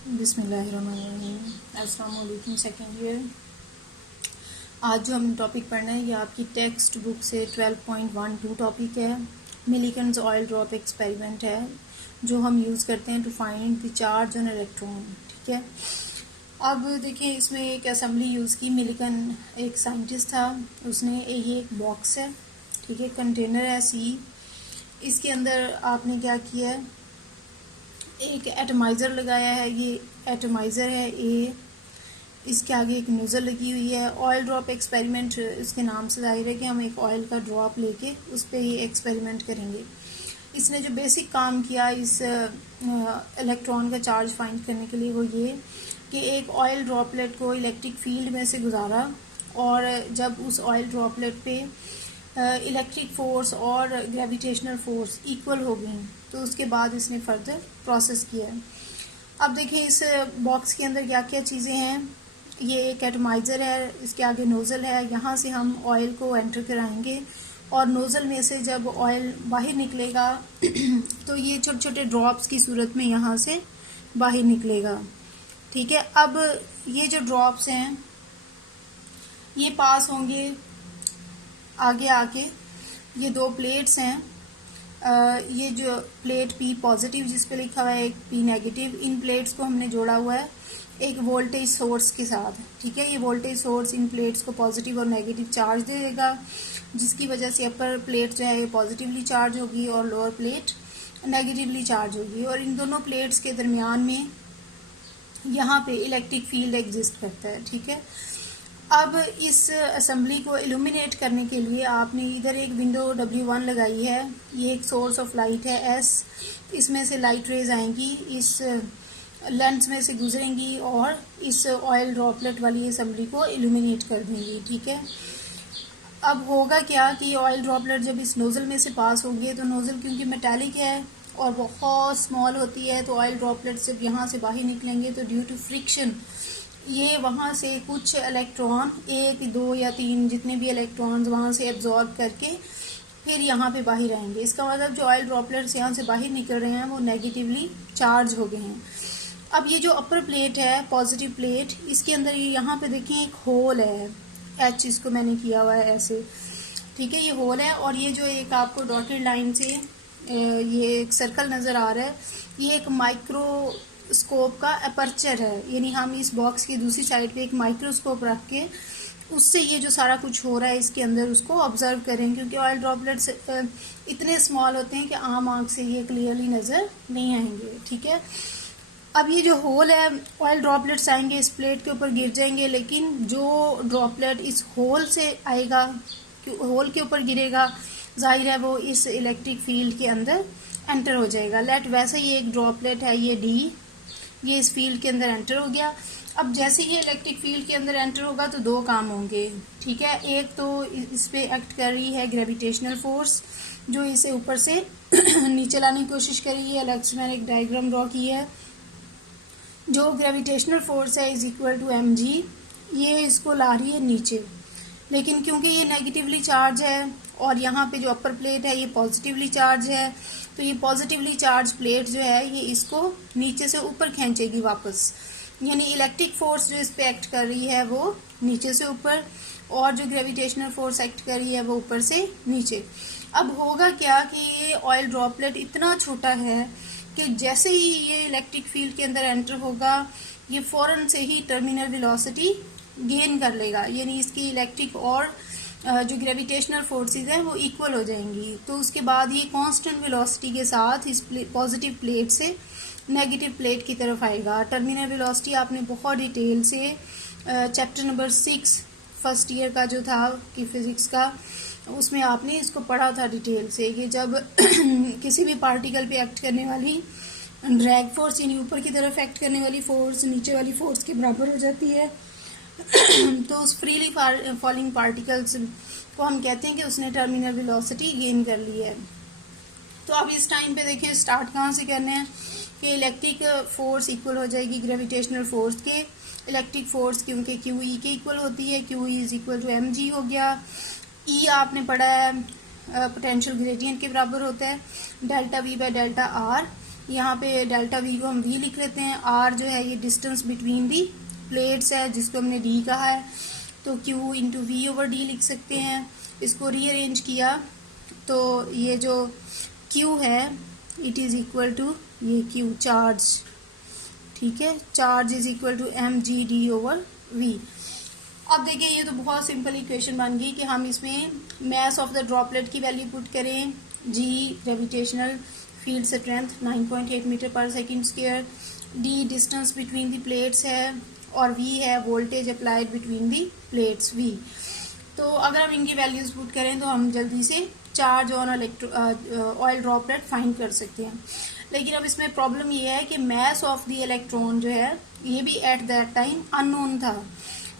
बिस्मिल्लाहिर्रहमानिर्रहीम। अस्सलाम वालेकुम। Second year. आज जो हम टॉपिक पढ़ना है ये आपकी टेक्स्ट बुक से 12.12 टॉपिक है। मिलिकन्स ऑयल ड्रॉप एक्सपेरिमेंट है जो हम यूज़ करते हैं to find the charge on electron. ठीक है, अब देखिए इसमें एक असेंबली यूज़ की। मिलिकन एक साइंटिस्ट था, उसने ये एक बॉक्स है, ठीक है, कंटेनर है सी। इसके अंदर आपने क्या किया है, एक एटमाइज़र लगाया है। ये एटमाइज़र है ए, इसके आगे एक नोज़ल लगी हुई है। ऑयल ड्रॉप एक्सपेरिमेंट इसके नाम से जाहिर है कि हम एक ऑयल का ड्रॉप लेके उस पर ही एक्सपेरिमेंट करेंगे। इसने जो बेसिक काम किया इस इलेक्ट्रॉन का चार्ज फाइंड करने के लिए वो ये कि एक ऑयल ड्रॉपलेट को इलेक्ट्रिक फील्ड में से गुजारा, और जब उस ऑयल ड्रॉपलेट पे इलेक्ट्रिक फ़ोर्स और ग्रेविटेशनल फ़ोर्स इक्वल हो गई तो उसके बाद इसने फर्दर प्रोसेस किया। अब देखिए इस बॉक्स के अंदर क्या क्या चीज़ें हैं। ये एक एटमाइज़र है, इसके आगे नोज़ल है, यहाँ से हम ऑयल को एंटर कराएंगे और नोज़ल में से जब ऑयल बाहर निकलेगा तो ये छोटे छोटे ड्रॉप्स की सूरत में यहाँ से बाहर निकलेगा। ठीक है, अब ये जो ड्रॉप्स हैं ये पास होंगे आगे आके। ये दो प्लेट्स हैं, ये जो प्लेट पी पॉजिटिव जिस पे लिखा हुआ है, एक पी नेगेटिव, इन प्लेट्स को हमने जोड़ा हुआ है एक वोल्टेज सोर्स के साथ। ठीक है, ये वोल्टेज सोर्स इन प्लेट्स को पॉजिटिव और नेगेटिव चार्ज दे देगा, जिसकी वजह से अपर प्लेट जो है ये पॉजिटिवली चार्ज होगी और लोअर प्लेट नेगेटिवली चार्ज होगी। और इन दोनों प्लेट्स के दरमियान में यहाँ पे इलेक्ट्रिक फील्ड एग्जिस्ट करता है। ठीक है, अब इस असेंबली को इल्यूमिनेट करने के लिए आपने इधर एक विंडो W1 लगाई है। ये एक सोर्स ऑफ लाइट है S, इसमें से लाइट रेज आएंगी, इस लेंस में से गुजरेंगी और इस ऑयल ड्रॉपलेट वाली असेंबली को इल्यूमिनेट कर देंगी। ठीक है, अब होगा क्या कि ऑयल ड्रॉपलेट जब इस नोज़ल में से पास होंगे तो नोज़ल क्योंकि मेटालिक है और बहुत स्मॉल होती है तो ऑयल ड्रॉपलेट जब यहाँ से बाहर निकलेंगे तो ड्यू टू फ्रिक्शन ये वहाँ से कुछ इलेक्ट्रॉन, एक दो या तीन जितने भी इलेक्ट्रॉन्स वहाँ से एब्जॉर्ब करके फिर यहाँ पे बाहर आएंगे। इसका मतलब जो ऑयल ड्रॉपलेट्स यहाँ से बाहर निकल रहे हैं वो नेगेटिवली चार्ज हो गए हैं। अब ये जो अपर प्लेट है पॉजिटिव प्लेट, इसके अंदर ये यहाँ पे देखें एक होल है, H इसको मैंने किया हुआ है ऐसे। ठीक है, ये होल है और ये जो एक आपको डॉटेड लाइन से ये एक सर्कल नज़र आ रहा है, ये एक माइक्रोस्कोप का अपर्चर है। यानी हम इस बॉक्स की दूसरी साइड पे एक माइक्रोस्कोप रख के उससे ये जो सारा कुछ हो रहा है इसके अंदर उसको ऑब्जर्व करें, क्योंकि ऑयल ड्रॉपलेट्स इतने स्मॉल होते हैं कि आम आंख से ये क्लियरली नज़र नहीं आएंगे। ठीक है, अब ये जो होल है ऑयल ड्रॉपलेट्स आएंगे इस प्लेट के ऊपर गिर जाएंगे, लेकिन जो ड्रॉपलेट इस होल से आएगा, होल के ऊपर गिरेगा, जाहिर है वो इस इलेक्ट्रिक फील्ड के अंदर एंटर हो जाएगा। लेट वैसे ये एक ड्रॉपलेट है ये D, ये इस फील्ड के अंदर एंटर हो गया। अब जैसे ये इलेक्ट्रिक फील्ड के अंदर एंटर होगा तो दो काम होंगे। ठीक है, एक तो इस पे एक्ट कर रही है ग्रेविटेशनल फोर्स जो इसे ऊपर से नीचे लाने की कोशिश कर रही है। अलग मैंने एक डायग्राम ड्रॉ की है। जो ग्रेविटेशनल फोर्स है इज इक्वल टू mg, ये इसको ला रही है नीचे, लेकिन क्योंकि ये नेगेटिवली चार्ज है और यहाँ पे जो अपर प्लेट है ये पॉजिटिवली चार्ज है तो ये पॉजिटिवली चार्ज प्लेट जो है ये इसको नीचे से ऊपर खींचेगी वापस। यानी इलेक्ट्रिक फोर्स जो इस पे एक्ट कर रही है वो नीचे से ऊपर और जो ग्रेविटेशनल फोर्स एक्ट कर रही है वो ऊपर से नीचे। अब होगा क्या कि ये ऑयल ड्रॉपलेट इतना छोटा है कि जैसे ही ये इलेक्ट्रिक फील्ड के अंदर एंटर होगा ये फ़ौरन से ही टर्मिनल वेलोसिटी गेन कर लेगा, यानी इसकी इलेक्ट्रिक और जो ग्रेविटेशनल फोर्सेस हैं वो इक्वल हो जाएंगी। तो उसके बाद ये कांस्टेंट वेलोसिटी के साथ इस पॉजिटिव प्लेट से नेगेटिव प्लेट की तरफ आएगा। टर्मिनल वेलोसिटी आपने बहुत डिटेल से चैप्टर नंबर 6 फर्स्ट ईयर का जो था कि फिज़िक्स का, उसमें आपने इसको पढ़ा था डिटेल से कि जब किसी भी पार्टिकल पे एक्ट करने वाली ड्रैग फोर्स यानी ऊपर की तरफ एक्ट करने वाली फोर्स नीचे वाली फोर्स के बराबर हो जाती है तो उस फ्रीली फॉलिंग पार्टिकल्स को हम कहते हैं कि उसने टर्मिनल वेलोसिटी गेन कर ली है। तो अब इस टाइम पे देखें स्टार्ट कहाँ से करने हैं कि इलेक्ट्रिक फोर्स इक्वल हो जाएगी ग्रेविटेशनल फोर्स के। इलेक्ट्रिक फोर्स क्योंकि क्यू ई के इक्वल होती है, Q E is equal to mg हो गया। ई आपने पढ़ा है पोटेंशियल ग्रेडियंट के बराबर होता है delta V by delta R, यहाँ पे डेल्टा वी को हम वी लिख लेते हैं। आर जो है ये डिस्टेंस बिटवीन दी प्लेट्स है जिसको हमने डी कहा है, तो Q into V over D लिख सकते हैं। इसको रीअरेंज किया तो ये जो क्यू है इट इज़ इक्वल टू ये क्यू चार्ज, ठीक है, charge is equal to M G D over V. अब देखिए ये तो बहुत सिंपल इक्वेशन बन गई कि हम इसमें मैस ऑफ द ड्रॉपलेट की वैल्यू पुट करें, G gravitational field strength 9.8 metre पर second square, D distance between the plates है और वी है voltage applied between the plates V. तो अगर हम इनकी वैल्यूज पुट करें तो हम जल्दी से charge on oil droplet find कर सकते हैं। लेकिन अब इसमें प्रॉब्लम ये है कि मैस ऑफ द इलेक्ट्रॉन जो है ये भी एट दैट टाइम अननोन था।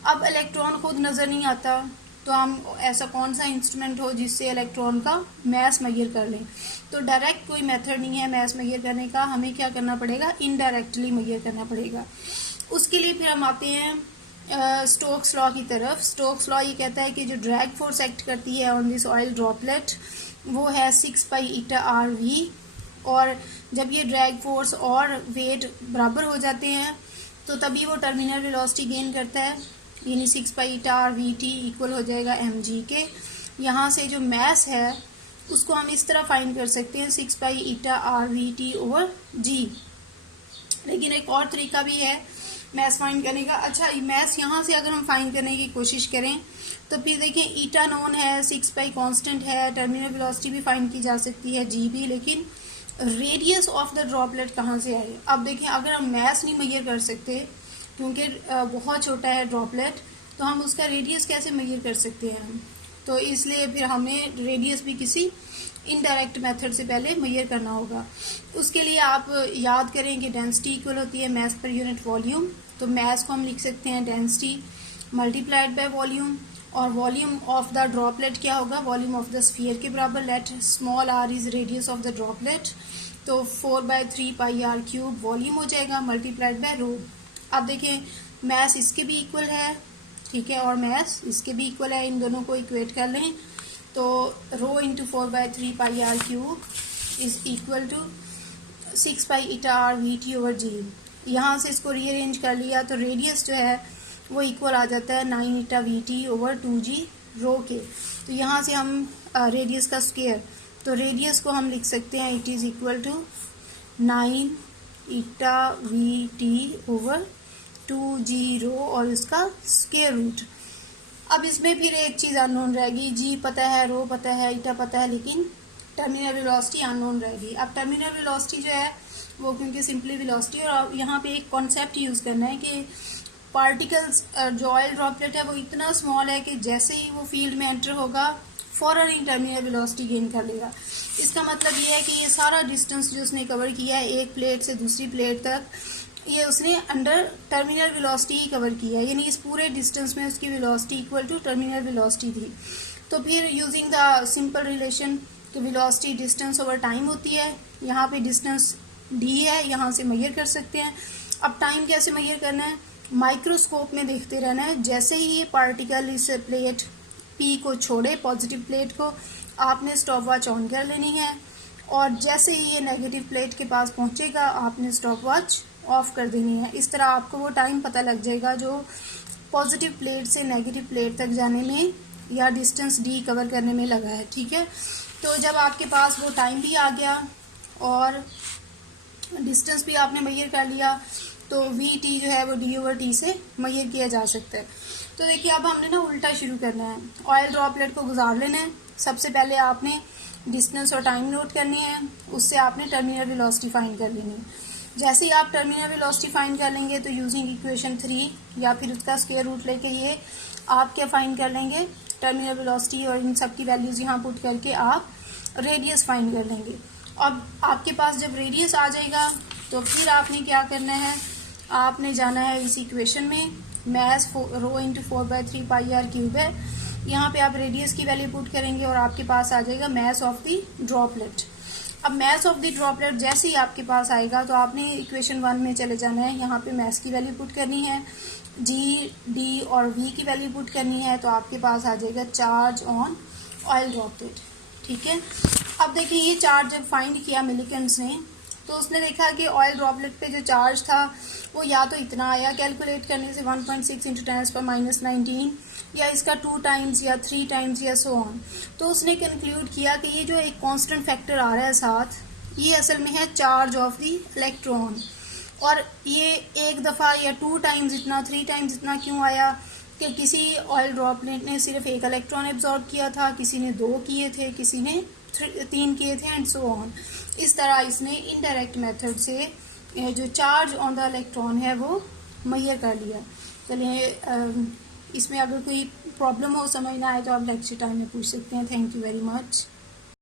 अब इलेक्ट्रॉन खुद नज़र नहीं आता तो हम ऐसा कौन सा इंस्ट्रूमेंट हो जिससे इलेक्ट्रॉन का मैस मेजर कर लें। तो डायरेक्ट कोई मेथड नहीं है मैस मेजर करने का, हमें क्या करना पड़ेगा, इनडायरेक्टली मेजर करना पड़ेगा। उसके लिए फिर हम आते हैं स्टोक्स लॉ की तरफ। स्टोक्स लॉ ये कहता है कि जो ड्रैग फोर्स एक्ट करती है ऑन दिस ऑयल ड्रॉपलेट वो है 6 पाई ईटा आर वी, और जब ये ड्रैग फोर्स और वेट बराबर हो जाते हैं तो तभी वो टर्मिनल वेलोसिटी गेन करता है, यानी 6 pi eta r v T equal हो जाएगा एम जी के। यहाँ से जो मैस है उसको हम इस तरह फाइंड कर सकते हैं 6 pi eta r v T over जी। लेकिन एक और तरीका भी है मैस फाइंड करने का। अच्छा, मैस यहाँ से अगर हम फाइंड करने की कोशिश करें तो फिर देखें ईटा नोन है, 6 पाई कांस्टेंट है, टर्मिनल वेलोसिटी भी फाइंड की जा सकती है जी भी, लेकिन रेडियस ऑफ द ड्रॉपलेट कहाँ से आए। अब देखें अगर हम मैस नहीं मेजर कर सकते क्योंकि बहुत छोटा है ड्रॉपलेट, तो हम उसका रेडियस कैसे मेजर कर सकते हैं। तो इसलिए फिर हमें रेडियस भी किसी इनडायरेक्ट मेथड से पहले मेजर करना होगा। उसके लिए आप याद करें कि डेंसिटी इक्वल होती है मैस पर यूनिट वॉल्यूम। तो मैस को हम लिख सकते हैं डेंसिटी मल्टीप्लाइड बाय वॉल्यूम, और वॉल्यूम ऑफ द ड्रॉपलेट क्या होगा, वॉल्यूम ऑफ द स्फीयर के बराबर। Let small R is radius of the droplet, तो 4/3 पाई आर क्यूब वॉल्यूम हो जाएगा मल्टीप्लाइड बाय रो। अब देखें मैस इसके भी इक्वल है, ठीक है, और मैस इसके भी इक्वल है, इन दोनों को इक्वेट कर लें तो rho into 4/3 pi are cube is equal to 6 pi eta r v T over g. यहाँ से इसको रीअरेंज कर लिया तो रेडियस जो है वो इक्वल आ जाता है 9 eta V T over 2g रो के। तो यहाँ से हम रेडियस का स्क्वायर, तो रेडियस को हम लिख सकते हैं it is equal to 9 eta V T over 2g rho और इसका स्क्वायर रूट। अब इसमें फिर एक चीज़ अननोन रहेगी, जी पता है, रो पता है, ईटा पता है, लेकिन टर्मिनल वेलोसिटी अननोन रहेगी। अब टर्मिनल वेलोसिटी जो है वो क्योंकि सिंपली वेलोसिटी, और यहाँ पे एक कॉन्सेप्ट यूज़ करना है कि पार्टिकल्स जो ऑयल ड्रॉपलेट है वो इतना स्मॉल है कि जैसे ही वो फील्ड में एंटर होगा फ़ौरन ही टर्मिनल वेलोसिटी गेन कर लेगा। इसका मतलब ये है कि ये सारा डिस्टेंस जो उसने कवर किया है एक प्लेट से दूसरी प्लेट तक, ये उसने अंडर टर्मिनल वेलोसिटी ही कवर किया है, यानी इस पूरे डिस्टेंस में उसकी velocity equal to terminal velocity थी। तो फिर यूजिंग द सिंपल रिलेशन कि वेलोसिटी डिस्टेंस ओवर टाइम होती है, यहाँ पे डिस्टेंस डी है, यहाँ से मेजर कर सकते हैं। अब टाइम कैसे मेजर करना है, माइक्रोस्कोप में देखते रहना है। जैसे ही ये पार्टिकल इस प्लेट पी को छोड़े, पॉजिटिव प्लेट को, आपने स्टॉप वॉच ऑन कर लेनी है, और जैसे ही ये नेगेटिव प्लेट के पास पहुँचेगा आपने स्टॉप वॉच ऑफ कर देनी है। इस तरह आपको वो टाइम पता लग जाएगा जो पॉजिटिव प्लेट से नेगेटिव प्लेट तक जाने में या डिस्टेंस डी कवर करने में लगा है, ठीक है। तो जब आपके पास वो टाइम भी आ गया और डिस्टेंस भी आपने मेजर कर लिया तो वी टी जो है वो डी ओवर टी से मेजर किया जा सकता है। तो देखिए अब हमने ना उल्टा शुरू करना है, ऑयल ड्रॉपलेट को गुजार लेना है। सबसे पहले आपने डिस्टेंस और टाइम नोट करनी है, उससे आपने टर्मिनल वेलोसिटी फाइंड कर लेनी है। जैसे ही आप टर्मिनल वेलोसिटी फाइंड कर लेंगे तो यूजिंग इक्वेशन 3 या फिर उसका स्क्वायर रूट लेके ये आप क्या फाइंड कर लेंगे, टर्मिनल वेलोसिटी, और इन सब की वैल्यूज़ यहाँ पुट करके आप रेडियस फाइंड कर लेंगे। अब आपके पास जब रेडियस आ जाएगा तो फिर आपने क्या करना है, आपने जाना है इस इक्वेशन में, mass rho into 4/3 pi are cube है, यहाँ पे आप रेडियस की वैल्यू पुट करेंगे और आपके पास आ जाएगा मैस ऑफ द ड्रॉपलेट। अब मैस ऑफ द ड्रॉपलेट जैसे ही आपके पास आएगा तो आपने इक्वेशन 1 में चले जाना है, यहाँ पे मैस की वैल्यू पुट करनी है, जी डी और वी की वैल्यू पुट करनी है, तो आपके पास आ जाएगा चार्ज ऑन ऑयल ड्रॉपलेट, ठीक है। अब देखिए ये चार्ज जब फाइंड किया मिलिकेंस ने तो उसने देखा कि ऑयल ड्रॉपलेट पे जो चार्ज था वो या तो इतना आया, कैलकुलेट करने से 1.6 इंटू 10⁻19 या इसका 2 टाइम्स या 3 टाइम्स या सो ऑन। तो उसने कंक्लूड किया कि ये जो एक कांस्टेंट फैक्टर आ रहा है साथ, ये असल में है चार्ज ऑफ द इलेक्ट्रॉन। और ये एक दफ़ा या 2 टाइम्स इतना, 3 टाइम्स इतना क्यों आया कि किसी ऑयल ड्रॉपलेट ने सिर्फ एक इलेक्ट्रॉन एब्जॉर्ब किया था, किसी ने 2 किए थे, किसी ने 3 किए थे एंड सो ऑन। इस तरह इसने इनडायरेक्ट मेथड से जो चार्ज ऑन द इलेक्ट्रॉन है वो मुहैया कर लिया। चलिए इसमें अगर कोई प्रॉब्लम हो, समझ ना आए तो आप लेक्चर टाइम में पूछ सकते हैं। Thank you very much.